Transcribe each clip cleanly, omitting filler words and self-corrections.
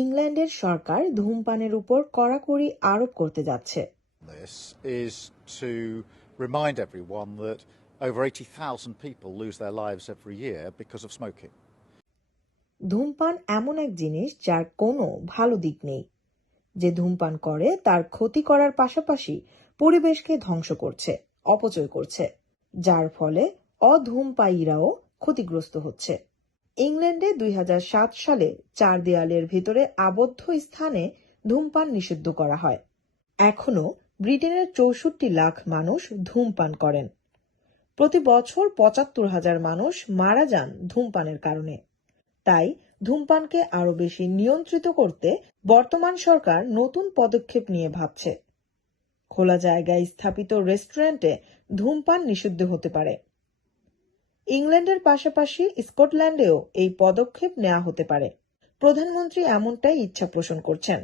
ইংল্যান্ডের সরকার ধূমপানের উপর কড়াকড়ি আরোপ করতে যাচ্ছে। This is to remind everyone that over 80,000 people lose their lives every year because of smoking. ধূমপান এমন এক জিনিস যার কোনো ভালো দিক নেই। যে ধূমপান করে তার ক্ষতি করার পাশাপাশি পরিবেশকে ধ্বংস করছে, অপচয় করছে, যার ফলে অধূমপায়ীরাও ক্ষতিগ্রস্ত হচ্ছে। ইংল্যান্ডে 2007 সালে 4 দেয়ালের ভিতরে আবদ্ধ স্থানে ধূমপান নিষিদ্ধ করা হয়। এখনো ব্রিটেনের 64 লাখ মানুষ ধূমপান করেন। প্রতি বছর 75,000 মানুষ মারা যান ধূমপানের কারণে। তাই ধূমপানকে আরো বেশি নিয়ন্ত্রিত করতে বর্তমান সরকার নতুন পদক্ষেপ নিয়ে ভাবছে। খোলা জায়গায় স্থাপিত রেস্টুরেন্টে ধূমপান নিষিদ্ধ হতে পারে। ইংল্যান্ডের পাশাপাশি স্কটল্যান্ডেও এই পদক্ষেপ নেওয়া হতে পারে। প্রধানমন্ত্রী এমনটাই ইচ্ছা পোষণ করছেন।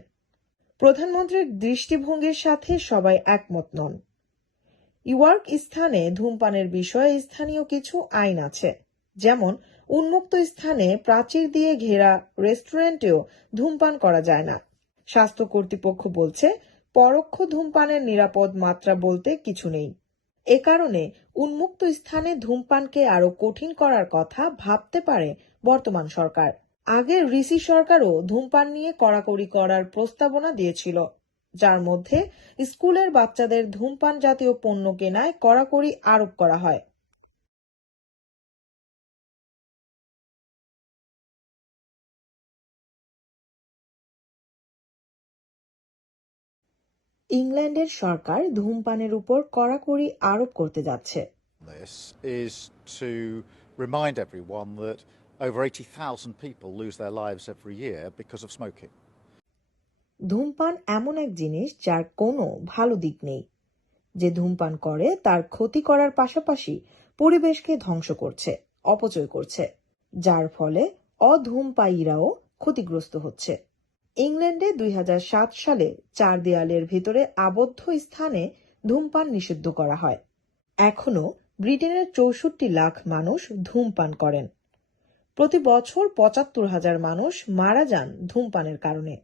প্রধানমন্ত্রীর দৃষ্টিভঙ্গির সাথে সবাই একমত নন। ইওয়ার্ক স্থানে ধূমপানের বিষয়ে স্থানীয় কিছু আইন আছে, যেমন উন্মুক্ত স্থানে প্রাচীর দিয়ে ঘেরা রেস্টুরেন্টেও ধূমপান করা যায় না। স্বাস্থ্য কর্তৃপক্ষ বলছে পরোক্ষ ধূমপানের নিরাপদ মাত্রা বলতে কিছু নেই। এ কারণে উন্মুক্ত স্থানে ধূমপানকে আরো কঠিন করার কথা ভাবতে পারে বর্তমান সরকার। আগে রিসি সরকারও ধূমপান নিয়ে কড়াকড়ি করার প্রস্তাবনা দিয়েছিল, যার মধ্যে স্কুলের বাচ্চাদের ধূমপান জাতীয় পণ্য কেনায় কড়াকড়ি আরোপ করা হয়। ইংল্যান্ডের সরকার ধূমপানের উপর কড়াকড়ি আরোপ করতে যাচ্ছে। This is to remind everyone that over 80,000 people lose their lives every year because of smoking. ধূমপান এমন এক জিনিস যার কোনো ভালো দিক নেই। যে ধূমপান করে তার ক্ষতি করার পাশাপাশি পরিবেশকে ধ্বংস করছে, অপচয় করছে, যার ফলে অধূমপায়ীরাও ক্ষতিগ্রস্ত হচ্ছে। ইংল্যান্ডে 2007 সালে 4 দেয়ালের ভিতরে আবদ্ধ স্থানে ধূমপান নিষিদ্ধ করা হয়। এখনো ব্রিটেনের 64 লাখ মানুষ ধূমপান করেন। প্রতি বছর 75,000 মানুষ মারা যান ধূমপানের কারণে।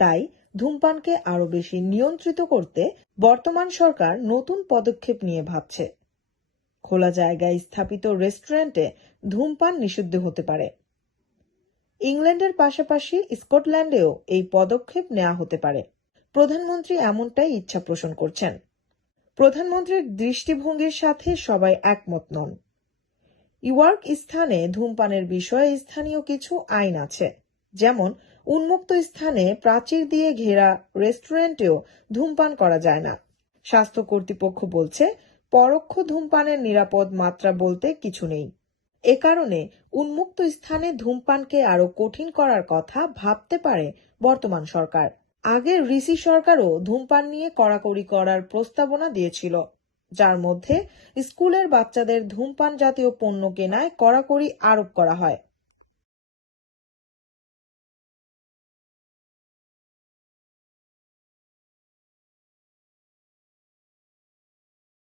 তাই ধূমপানকে আরো বেশি নিয়ন্ত্রিত করতে বর্তমান সরকার নতুন পদক্ষেপ নিয়ে ভাবছে। খোলা জায়গায় স্থাপিত রেস্টুরেন্টে ধূমপান নিষিদ্ধ হতে পারে। ইংল্যান্ডের পাশাপাশি স্কটল্যান্ডেও এই পদক্ষেপ নেওয়া হতে পারে। প্রধানমন্ত্রী এমনটাই ইচ্ছা পোষণ করছেন। প্রধানমন্ত্রীর দৃষ্টিভঙ্গির সাথে সবাই একমত নন। ইওয়ার্ক স্থানে ধূমপানের বিষয়ে স্থানীয় কিছু আইন আছে, যেমন উন্মুক্ত স্থানে প্রাচীর দিয়ে ঘেরা রেস্টুরেন্টেও ধূমপান করা যায় না। স্বাস্থ্য কর্তৃপক্ষ বলছে পরোক্ষ ধূমপানের নিরাপদ মাত্রা বলতে কিছু নেই। এ কারণে উন্মুক্ত স্থানে ধূমপানকে আরো কঠিন করার কথা ভাবতে পারে বর্তমান সরকার। আগে রিসি সরকারও ধূমপান নিয়ে কড়াকড়ি করার প্রস্তাবনা দিয়েছিল, যার মধ্যে স্কুলের বাচ্চাদের ধূমপান জাতীয় পণ্য কেনায় কড়াকড়ি আরোপ করা হয়।